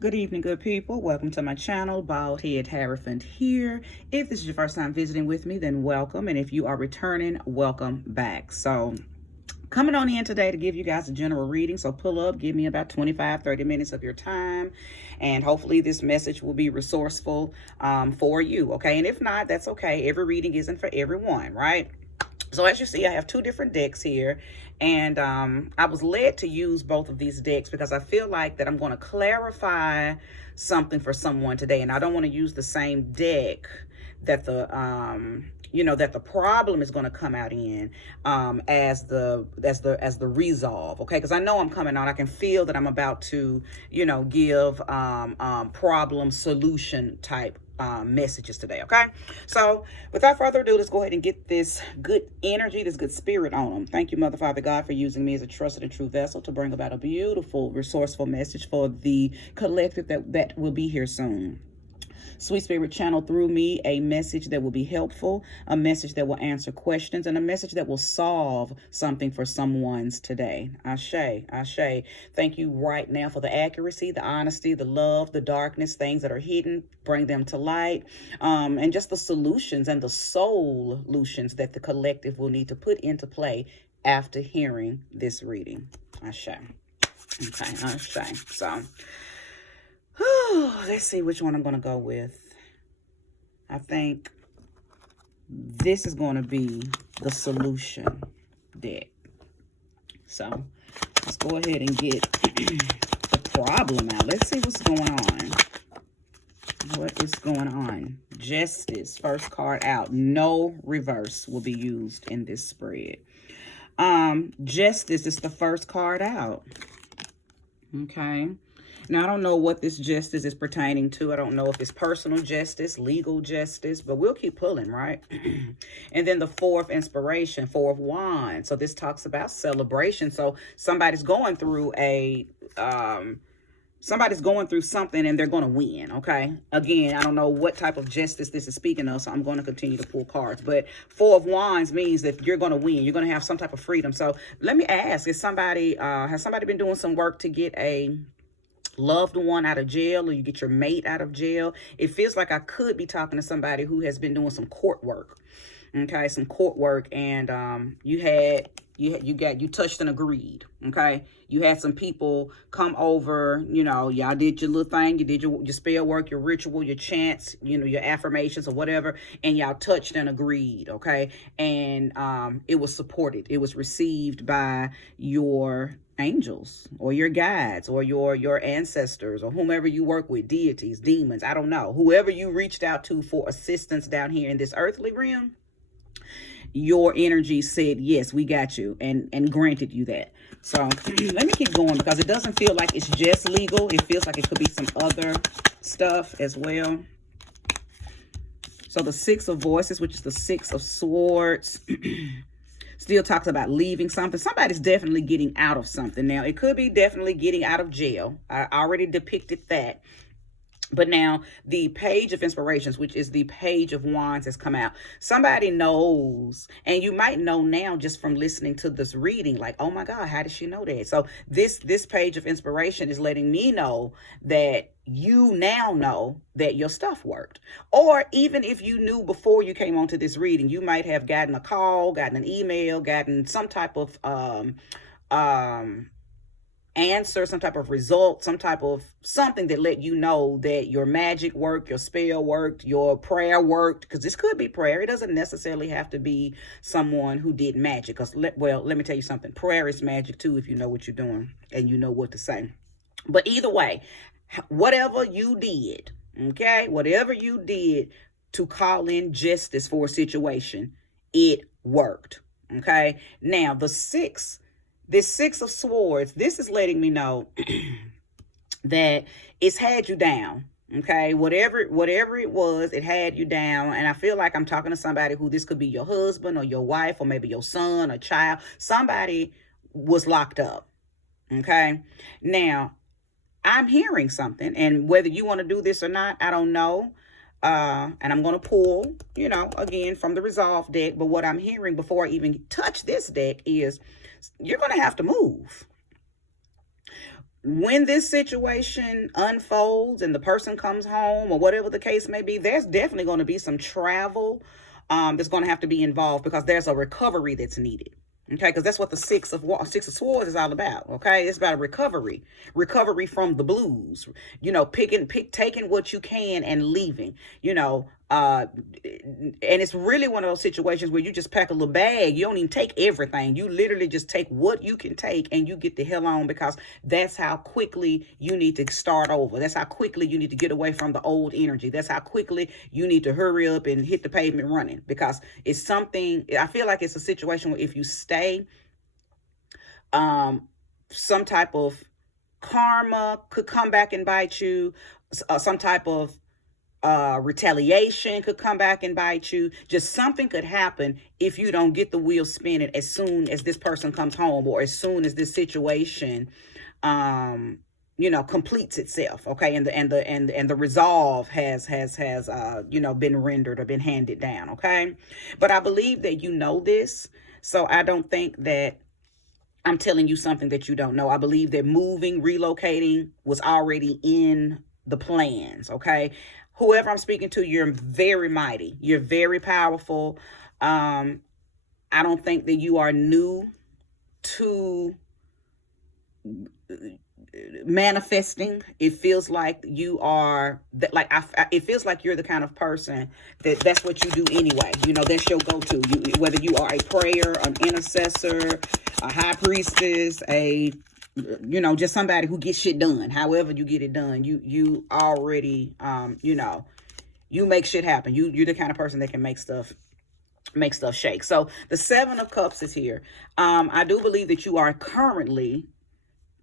Good evening, good people. Welcome to my channel, Bald Head Hierophant here. If this is your first time visiting with me, then welcome. And if you are returning, welcome back. So coming on in today to give you guys a general reading. So pull up, give me about 25-30 minutes of your time. And hopefully this message will be resourceful for you. Okay. And if not, that's okay. Every reading isn't for everyone, right? So as you see, I have two different decks here, and I was led to use both of these decks because I feel like that I'm going to clarify something for someone today, and I don't want to use the same deck that the that the problem is going to come out in as the resolve. Okay, because I know I'm coming on. I can feel that I'm about to give problem solution type messages today. Okay, so without further ado, let's go ahead and get this good energy, this good spirit on them. Thank you, Mother, Father, God, for using me as a trusted and true vessel to bring about a beautiful, resourceful message for the collective that will be here soon. Sweet Spirit, channel through me a message that will be helpful, a message that will answer questions, and a message that will solve something for someone's today. Ashe, Ashe. Thank you right now for the accuracy, the honesty, the love, the darkness, things that are hidden. Bring them to light, and just the solutions and the solutions that the collective will need to put into play after hearing this reading. Ashe. Okay, Ashe. So, let's see which one I'm going to go with. I think this is going to be the solution deck. So let's go ahead and get the problem out. Let's see what's going on. What is going on? Justice, first card out. No reverse will be used in this spread. Justice is the first card out. Okay. Now, I don't know what this justice is pertaining to. I don't know if it's personal justice, legal justice, but we'll keep pulling, right? And then the fourth inspiration, Four of Wands. So this talks about celebration. So somebody's going through something and they're going to win, okay? Again, I don't know what type of justice this is speaking of, so I'm going to continue to pull cards. But Four of Wands means that you're going to win. You're going to have some type of freedom. So let me ask, has somebody been doing some work to get a loved one out of jail, or you get your mate out of jail? It feels like I could be talking to somebody who has been doing some court work. Okay, some court work, and you touched and agreed. Okay, you had some people come over, y'all did your little thing, you did your spell work, your ritual, your chants, your affirmations or whatever, and y'all touched and agreed. Okay, and it was supported, it was received by your angels or your guides or your ancestors or whomever you work with, deities, demons, I don't know, whoever you reached out to for assistance down here in this earthly realm. Your energy said, yes, we got you, and granted you that. So let me keep going, because it doesn't feel like it's just legal. It feels like it could be some other stuff as well. So the Six of Voices, which is the Six of Swords, still talks about leaving something. Somebody's definitely getting out of something. Now, it could be definitely getting out of jail. I already depicted that. But now the Page of Inspirations, which is the Page of Wands, has come out. Somebody knows, and you might know now just from listening to this reading, like, oh my God, how did she know that? So this Page of Inspiration is letting me know that you now know that your stuff worked. Or even if you knew before you came onto this reading, you might have gotten a call, gotten an email, gotten some type of answer, some type of result, some type of something that let you know that your magic worked, your spell worked, your prayer worked. Because this could be prayer. It doesn't necessarily have to be someone who did magic. Because, let me tell you something. Prayer is magic too if you know what you're doing and you know what to say. But either way, whatever you did, okay, whatever you did to call in justice for a situation, it worked. Okay. Now, this Six of Swords, this is letting me know that it's had you down. Okay, whatever it was, it had you down. And I feel like I'm talking to somebody who, this could be your husband or your wife or maybe your son or child. Somebody was locked up. Okay, now I'm hearing something, and whether you want to do this or not, I don't know. And I'm going to pull, again from the Resolve deck. But what I'm hearing before I even touch this deck is you're going to have to move. when this situation unfolds and the person comes home or whatever the case may be, there's definitely going to be some travel that's going to have to be involved, because there's a recovery that's needed. Okay, because that's what the Six of Swords is all about. Okay, it's about a recovery from the blues. You know, taking what you can and leaving. You know, and it's really one of those situations where you just pack a little bag. You don't even take everything. You literally just take what you can take and you get the hell on, because that's how quickly you need to start over. That's how quickly you need to get away from the old energy. That's how quickly you need to hurry up and hit the pavement running, because it's something. I feel like it's a situation where if you stay, some type of karma could come back and bite you. Some type of retaliation could come back and bite you. Just something could happen if you don't get the wheel spinning as soon as this person comes home, or as soon as this situation completes itself. Okay, and the resolve has been rendered or been handed down. Okay, but I believe that you know this, so I don't think that I'm telling you something that you don't know. I believe that relocating was already in the plans. Okay, whoever I'm speaking to, you're very mighty. You're very powerful. I don't think that you are new to manifesting. It feels like you are that, like, it feels like you're the kind of person that's what you do anyway. You know, that's your go-to. Whether you are a prayer, an intercessor, a high priestess, just somebody who gets shit done. However you get it done, you already you make shit happen. You're the kind of person that can make stuff shake. So the Seven of Cups is here. I do believe that you are currently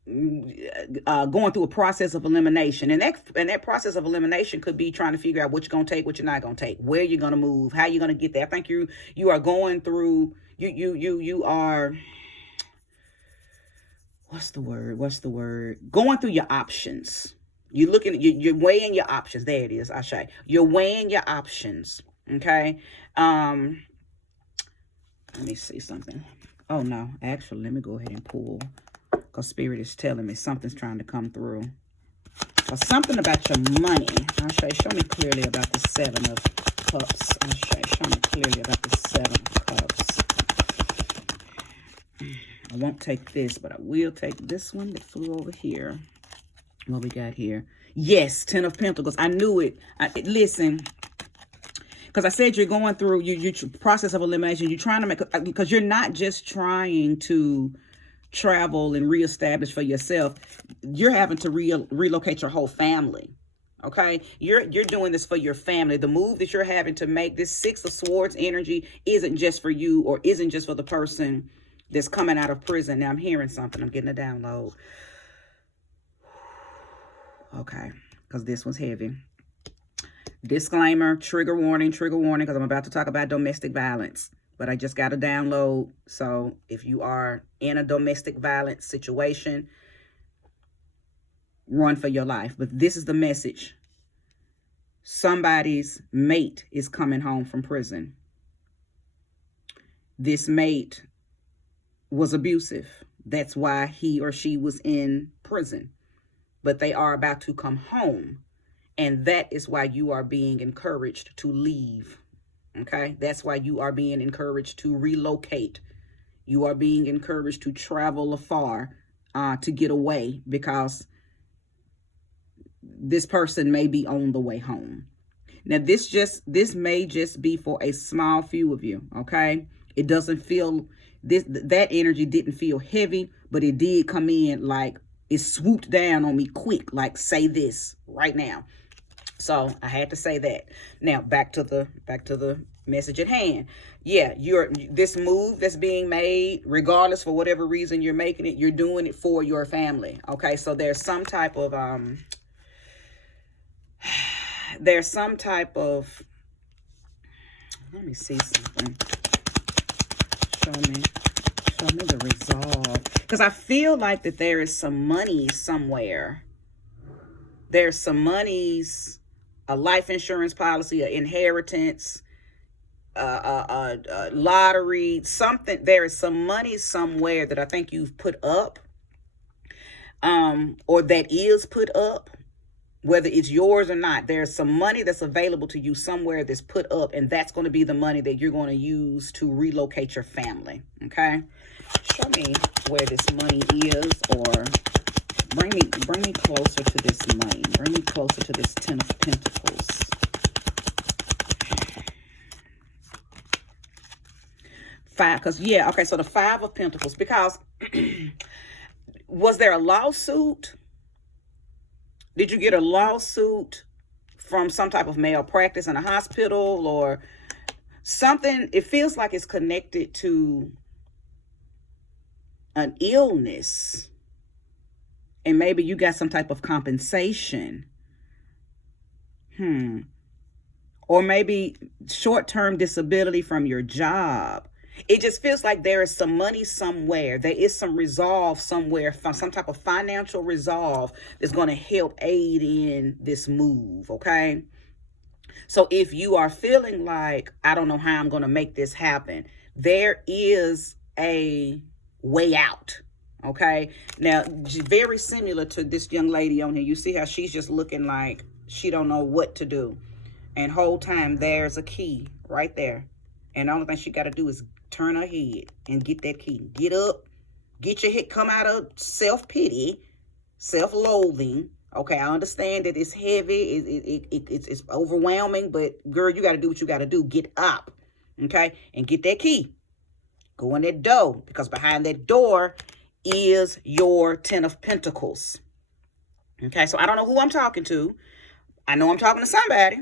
going through a process of elimination, and that process of elimination could be trying to figure out what you're going to take, what you're not going to take, where you're going to move, how you're going to get there. I think you are going through, you are, what's the word, going through your options. You're weighing your options. There it is, Ashay. You're weighing your options. Okay. Let me see something. Oh no, actually, let me go ahead and pull, because Spirit is telling me something's trying to come through. Or something about your money. Ashay, show me clearly about the Seven of Cups. Ashay, show me clearly about the Seven of Cups. I won't take this, but I will take this one that flew over here. What we got here? Yes, Ten of Pentacles. I knew it. Listen, because I said you're going through your process of elimination. You're trying to make, because you're not just trying to travel and reestablish for yourself. You're having to relocate your whole family. Okay, you're doing this for your family. The move that you're having to make, this Six of Swords energy, isn't just for you, or isn't just for the person that's coming out of prison. Now I'm hearing something. I'm getting a download. Okay, because this one's heavy. Disclaimer, trigger warning, because I'm about to talk about domestic violence. But I just got a download. So if you are in a domestic violence situation, run for your life. But this is the message. Somebody's mate is coming home from prison. This mate was abusive. That's why he or she was in prison. But they are about to come home. And that is why you are being encouraged to leave. Okay? That's why you are being encouraged to relocate. You are being encouraged to travel afar, to get away, because this person may be on the way home. Now, this may just be for a small few of you. Okay? It doesn't feel, that energy didn't feel heavy, but it did come in like it swooped down on me quick, like, say this right now. So I had to say that. Now back to the message at hand. Yeah, this move that's being made, regardless for whatever reason you're making it, you're doing it for your family. Okay, so there's some type of let me see something. Show me the resolve, because I feel like that there is some money somewhere. There's some monies, a life insurance policy, an inheritance, a lottery, something. There is some money somewhere that I think you've put up. or that is put up, whether it's yours or not. There's some money that's available to you somewhere that's put up, and that's going to be the money that you're going to use to relocate your family. Okay, show me where this money is, or bring me closer to this money. Bring me closer to this Ten of Pentacles. Five, because yeah, okay, so the Five of Pentacles, because was there a lawsuit? Did you get a lawsuit from some type of malpractice in a hospital or something? It feels like it's connected to an illness, and maybe you got some type of compensation. Or maybe short-term disability from your job. It just feels like there is some money somewhere. There is some resolve somewhere, some type of financial resolve that's going to help aid in this move, okay? So if you are feeling like, I don't know how I'm going to make this happen, there is a way out, okay? Now, very similar to this young lady on here. You see how she's just looking like she don't know what to do. And whole time, there's a key right there. And the only thing she got to do is turn her head and get that key. Get up, get your head, come out of self-pity, self-loathing. Okay, I understand that it's heavy, it's overwhelming, but girl, you got to do what you got to do. Get up, okay, and get that key. Go in that door, because behind that door is your Ten of Pentacles. Okay, so I don't know who I'm talking to. I know I'm talking to somebody.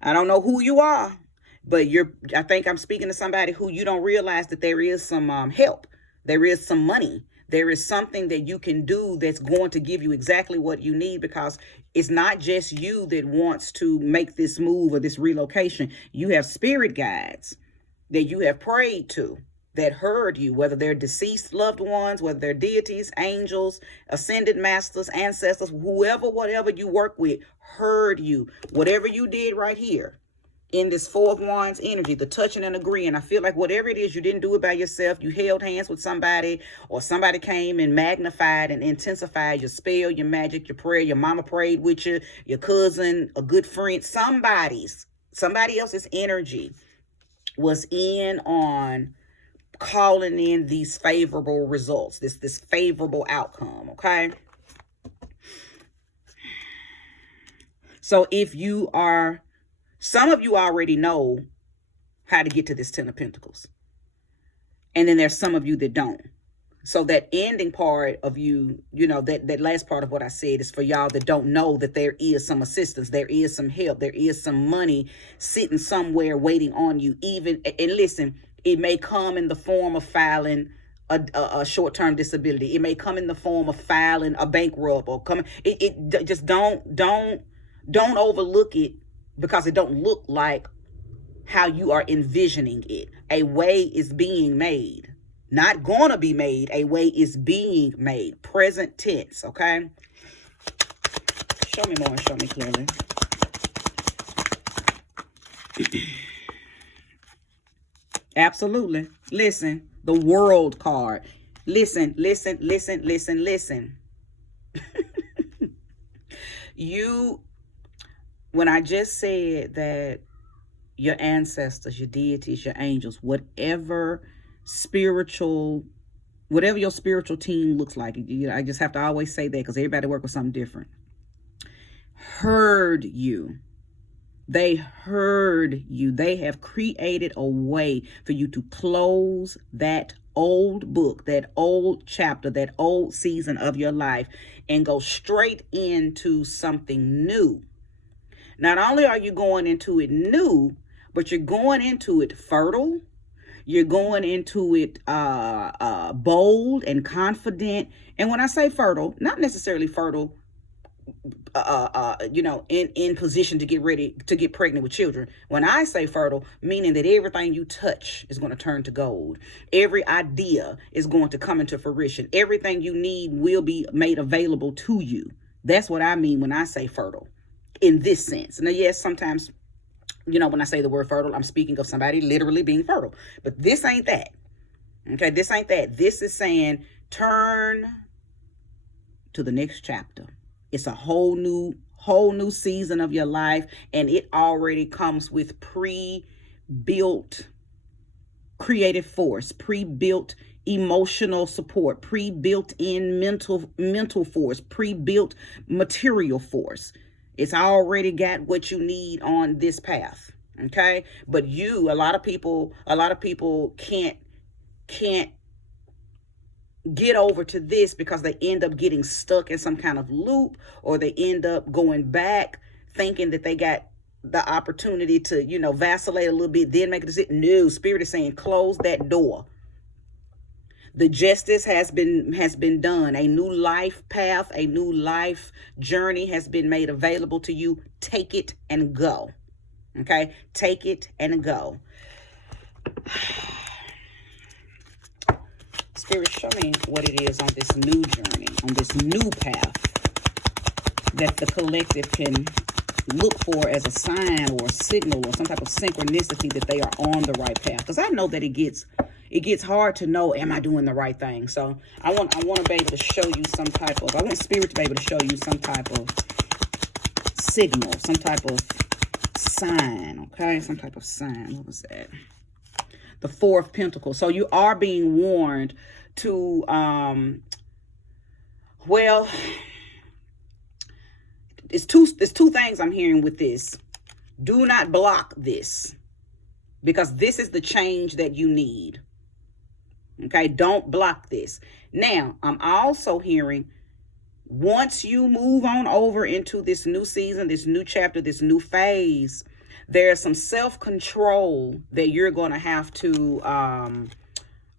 I don't know who you are. But I think I'm speaking to somebody who you don't realize that there is some help. There is some money. There is something that you can do that's going to give you exactly what you need, because it's not just you that wants to make this move or this relocation. You have spirit guides that you have prayed to that heard you, whether they're deceased loved ones, whether they're deities, angels, ascended masters, ancestors, whoever, whatever you work with, heard you. Whatever you did right here in this Four of Wands energy, the touching and agreeing, I feel like whatever it is, you didn't do it by yourself. You held hands with somebody, or somebody came and magnified and intensified your spell, your magic, your prayer. Your mama prayed with you, your cousin, a good friend, somebody else's energy was in on calling in these favorable results, this favorable outcome, okay? So if you are, some of you already know how to get to this Ten of Pentacles. And then there's some of you that don't. So that ending part of you, you know, that last part of what I said is for y'all that don't know that there is some assistance, there is some help, there is some money sitting somewhere waiting on you. Even, and listen, it may come in the form of filing a short-term disability. It may come in the form of filing a bankrupt, or just don't overlook it, because it don't look like how you are envisioning it. A way is being made. Not gonna be made. A way is being made. Present tense, okay? Show me more and show me clearly. Absolutely. Listen, the World card. Listen. When I just said that your ancestors, your deities, your angels, whatever your spiritual team looks like, I just have to always say that, because everybody works with something different, heard you. They heard you. They have created a way for you to close that old book, that old chapter, that old season of your life, and go straight into something new. Not only are you going into it new, but you're going into it fertile. You're going into it bold and confident. And when I say fertile, not necessarily fertile, in position to get ready to get pregnant with children. When I say fertile, meaning that everything you touch is going to turn to gold. Every idea is going to come into fruition. Everything you need will be made available to you. That's what I mean when I say fertile in this sense. Now, yes, sometimes, when I say the word fertile, I'm speaking of somebody literally being fertile. But this ain't that. Okay, this ain't that. This is saying turn to the next chapter. It's a whole new season of your life, and it already comes with pre-built creative force, pre-built emotional support, pre-built in mental force, pre-built material force. It's already got what you need on this path. Okay. But a lot of people can't get over to this because they end up getting stuck in some kind of loop, or they end up going back thinking that they got the opportunity to, vacillate a little bit, then make a decision. No, Spirit is saying close that door. The justice has been done. A new life path, a new life journey has been made available to you. Take it and go. Okay? Take it and go. Spirit, show me what it is on this new journey, on this new path that the collective can look for as a sign or a signal or some type of synchronicity that they are on the right path. Because I know that it gets hard to know, am I doing the right thing? So I want to be able to show you some type of, I want Spirit to be able to show you some type of signal, some type of sign, okay? Some type of sign. What was that? The Four of Pentacles. So you are being warned to, well, it's two things I'm hearing with this. Do not block this, because this is the change that you need. Okay, don't block this. Now, I'm also hearing, once you move on over into this new season, this new chapter, this new phase, there's some self-control that you're going to have to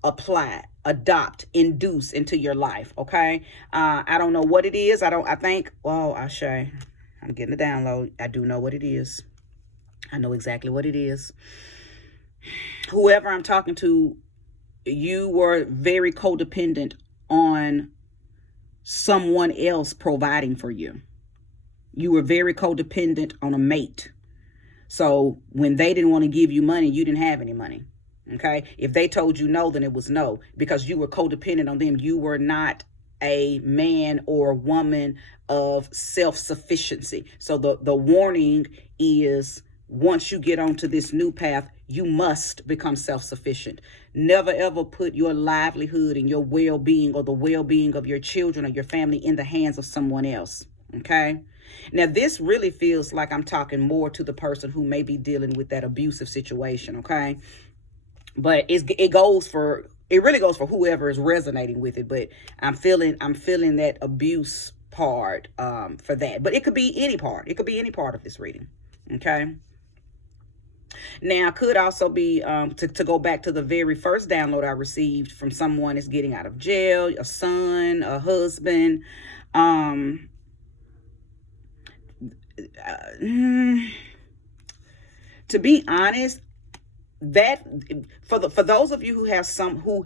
apply, adopt, induce into your life. Okay. I don't know what it is. I think, well, Ashe, I'm getting a download. I do know what it is. I know exactly what it is. Whoever I'm talking to, you were very codependent on someone else providing for you. You were very codependent on a mate. So when they didn't want to give you money, you didn't have any money. Okay. If they told you no, then it was no, because you were codependent on them. You were not a man or woman of self-sufficiency. So the warning is, once you get onto this new path, you must become self-sufficient. Never ever put your livelihood and your well-being or the well-being of your children or your family in the hands of someone else. Okay. Now, this really feels like I'm talking more to the person who may be dealing with that abusive situation. Okay. But it really goes for whoever is resonating with it. But I'm feeling that abuse part for that. But it could be any part. It could be any part of this reading. Okay. Now, could also be to go back to the very first download I received from someone that's getting out of jail, a son, a husband. To be honest, that for those of you who has someone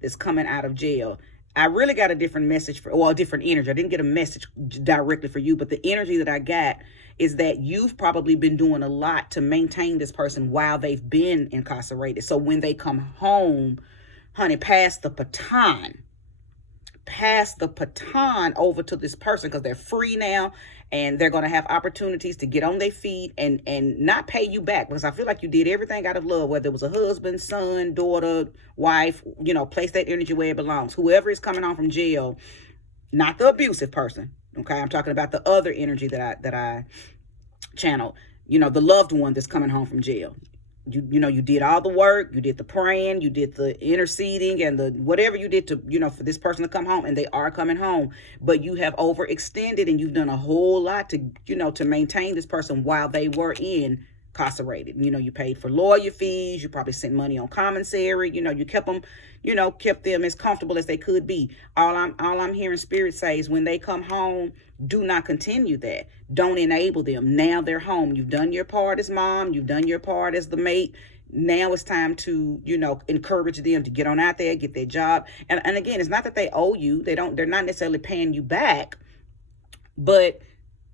that's coming out of jail, I really got a different message a different energy. I didn't get a message directly for you, but the energy that I got is that you've probably been doing a lot to maintain this person while they've been incarcerated. So when they come home, honey, pass the baton over to this person, because they're free now and they're going to have opportunities to get on their feet and not pay you back, because I feel like you did everything out of love, whether it was a husband, son, daughter, wife, place that energy where it belongs. Whoever is coming home from jail, not the abusive person. Okay. I'm talking about the other energy that I channeled, the loved one that's coming home from jail. You did all the work, you did the praying, you did the interceding and the whatever you did to, for this person to come home, and they are coming home, but you have overextended and you've done a whole lot to, to maintain this person while they were incarcerated. You paid for lawyer fees, you probably sent money on commissary, you kept them, kept them as comfortable as they could be. All I'm hearing Spirit say is, when they come home, do not continue that. Don't enable them. Now they're home. You've done your part as mom. You've done your part as the mate. Now it's time to, encourage them to get on out there, get their job. And again, it's not that they owe you. They're not necessarily paying you back, but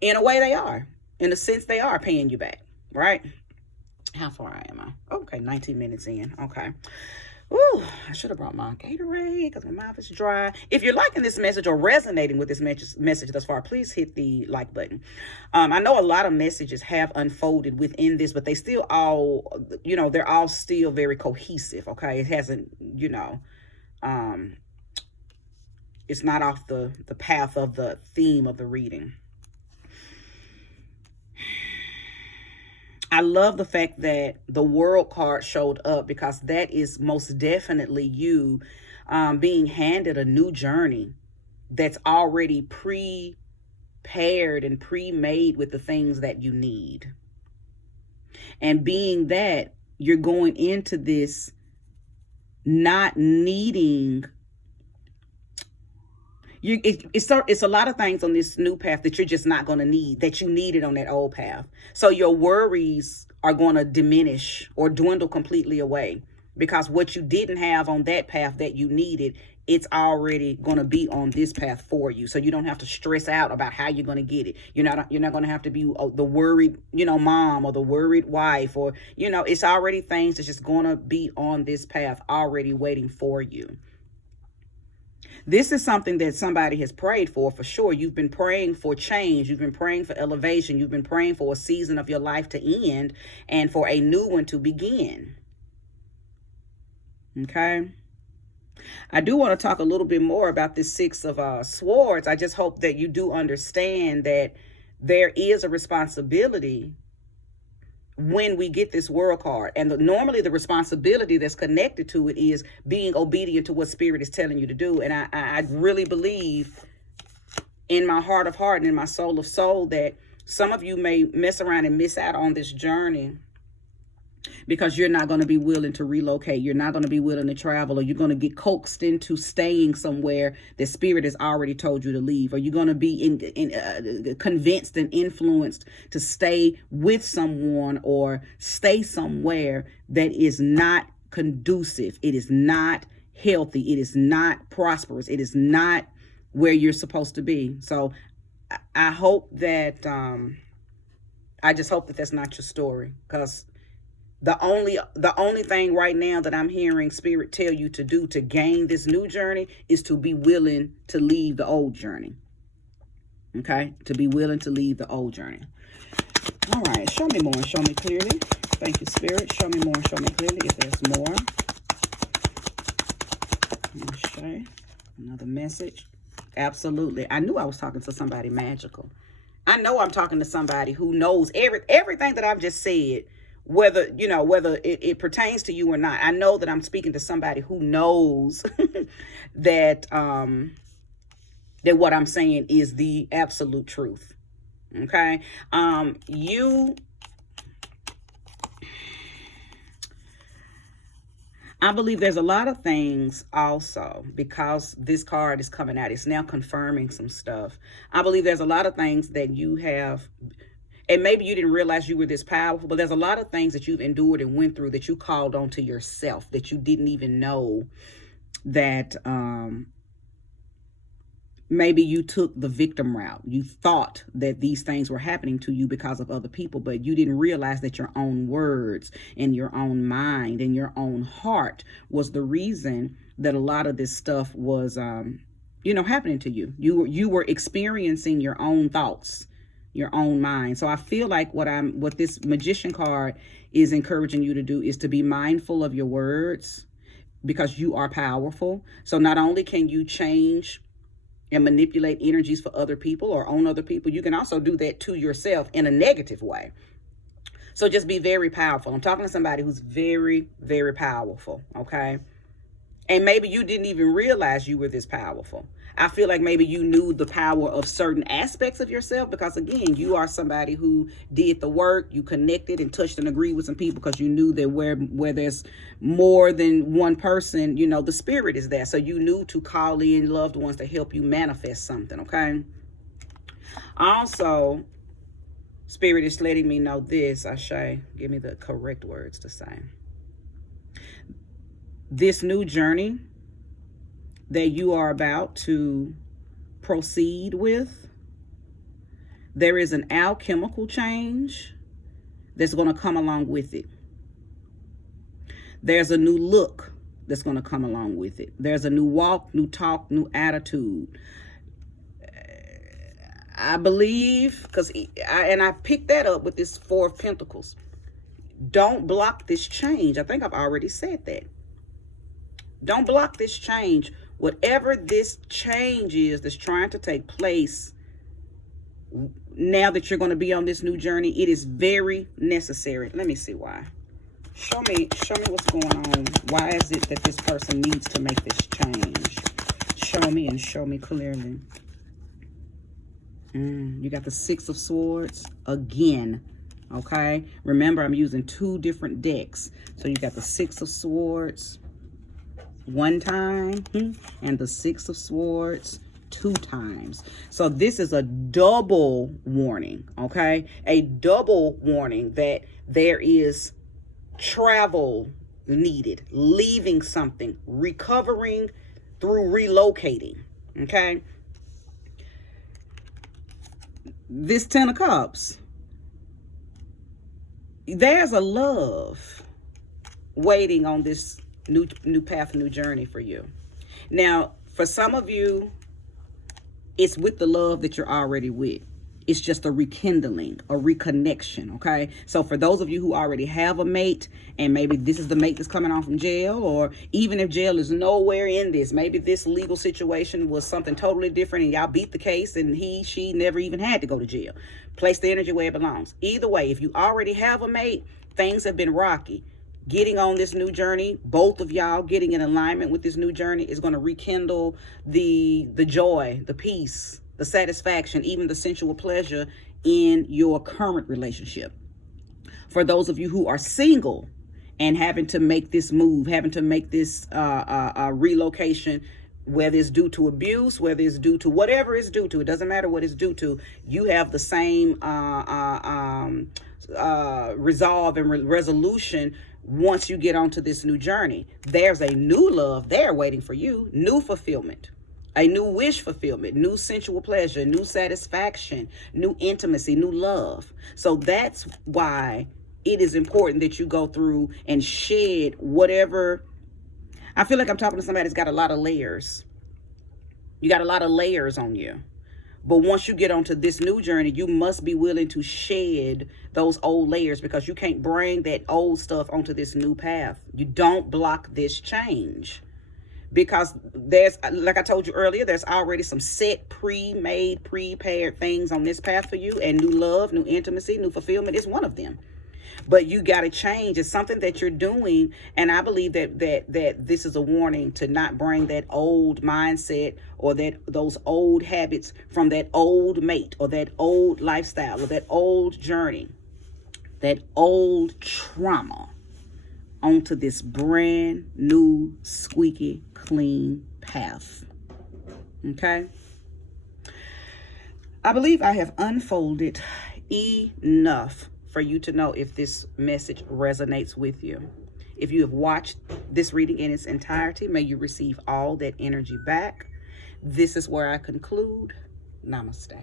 in a way they are. In a sense, they are paying you back, right? How far am I? Okay, 19 minutes in. Okay. Ooh, I should have brought my Gatorade because my mouth is dry. If you're liking this message or resonating with this message thus far, please hit the like button. I know a lot of messages have unfolded within this, but they still all, they're all still very cohesive, okay? It hasn't, it's not off the path of the theme of the reading. I love the fact that the world card showed up, because that is most definitely you being handed a new journey that's already prepared and pre-made with the things that you need. And being that you're going into this not needing, it's a lot of things on this new path that you're just not going to need, that you needed on that old path. So your worries are going to diminish or dwindle completely away, because what you didn't have on that path that you needed, it's already going to be on this path for you. So you don't have to stress out about how you're going to get it. You're not going to have to be the worried, mom, or the worried wife, or, it's already things that's just going to be on this path already waiting for you. This is something that somebody has prayed for sure. You've been praying for change. You've been praying for elevation. You've been praying for a season of your life to end and for a new one to begin. Okay. I do want to talk a little bit more about this Six of Swords. I just hope that you do understand that there is a responsibility when we get this world card, and normally the responsibility that's connected to it is being obedient to what spirit is telling you to do. And I really believe in my heart of heart and in my soul of soul that some of you may mess around and miss out on this journey because you're not going to be willing to relocate. You're not going to be willing to travel, or you're going to get coaxed into staying somewhere that spirit has already told you to leave, or you're going to be convinced and influenced to stay with someone or stay somewhere that is not conducive. It is not healthy. It is not prosperous. It is not where you're supposed to be. So I hope that, I just hope that that's not your story, because the only thing right now that I'm hearing spirit tell you to do to gain this new journey is to be willing to leave the old journey. Okay? To be willing to leave the old journey. All right. Show me more and show me clearly. Thank you, spirit. Show me more and show me clearly if there's more. Okay. Another message. Absolutely. I knew I was talking to somebody magical. I know I'm talking to somebody who knows everything that I've just said. Whether it pertains to you or not, I know that I'm speaking to somebody who knows that that what I'm saying is the absolute truth. Okay, I believe there's a lot of things also, because this card is coming out. It's now confirming some stuff. I believe there's a lot of things that you have. And maybe you didn't realize you were this powerful, but there's a lot of things that you've endured and went through that you called on to yourself, that you didn't even know that maybe you took the victim route. You thought that these things were happening to you because of other people, but you didn't realize that your own words and your own mind and your own heart was the reason that a lot of this stuff was, happening to you. You were experiencing your own thoughts, your own mind. So I feel like what this Magician card is encouraging you to do is to be mindful of your words, because you are powerful. So not only can you change and manipulate energies for other people or on other people, you can also do that to yourself in a negative way. So just be very powerful. I'm talking to somebody who's very, very powerful, okay? And maybe you didn't even realize you were this powerful. I feel like maybe you knew the power of certain aspects of yourself, because again, you are somebody who did the work. You connected and touched and agreed with some people, because you knew that where there's more than one person, the spirit is there. So you knew to call in loved ones to help you manifest something, okay? Also, spirit is letting me know this, Ashe. Give me the correct words to say. This new journey that you are about to proceed with, there is an alchemical change that's going to come along with it. There's a new look that's going to come along with it. There's a new walk, new talk, new attitude. I believe, because I picked that up with this Four of Pentacles. Don't block this change. I think I've already said that. Don't block this change. Whatever this change is that's trying to take place, now that you're going to be on this new journey, it is very necessary. Let me see why. Show me what's going on. Why is it that this person needs to make this change? Show me and show me clearly. You got the Six of Swords again. Okay, remember I'm using two different decks. So you got the Six of Swords one time and the Six of Swords two times. So this is a double warning. Okay, a double warning that there is travel needed, leaving something, recovering through relocating. Okay, this Ten of Cups, there's a love waiting on this new path, new journey for you. Now, for some of you, it's with the love that you're already with. It's just a rekindling, a reconnection, okay? So for those of you who already have a mate, and maybe this is the mate that's coming on from jail, or even if jail is nowhere in this, maybe this legal situation was something totally different and y'all beat the case and she never even had to go to jail. Place the energy where it belongs. Either way, if you already have a mate, things have been rocky. Getting on this new journey, both of y'all getting in alignment with this new journey is going to rekindle the joy, the peace, the satisfaction, even the sensual pleasure in your current relationship. For those of you who are single and having to make this move, having to make this relocation, whether it's due to abuse, whether it's due to whatever it's due to, it doesn't matter what it's due to, you have the same resolve and resolution. Once you get onto this new journey, there's a new love there waiting for you, new fulfillment, a new wish fulfillment, new sensual pleasure, new satisfaction, new intimacy, new love. So that's why it is important that you go through and shed whatever. I feel like I'm talking to somebody that's got a lot of layers. You got a lot of layers on you. But once you get onto this new journey, you must be willing to shed those old layers, because you can't bring that old stuff onto this new path. You don't block this change, because there's, like I told you earlier, there's already some set, pre-made, prepared things on this path for you, and new love, new intimacy, new fulfillment is one of them. But you got to change. It's something that you're doing. And I believe that this is a warning to not bring that old mindset or those old habits from that old mate or that old lifestyle or that old journey, that old trauma onto this brand new, squeaky, clean path. Okay? I believe I have unfolded enough for you to know if this message resonates with you. If you have watched this reading in its entirety, may you receive all that energy back. This is where I conclude. Namaste.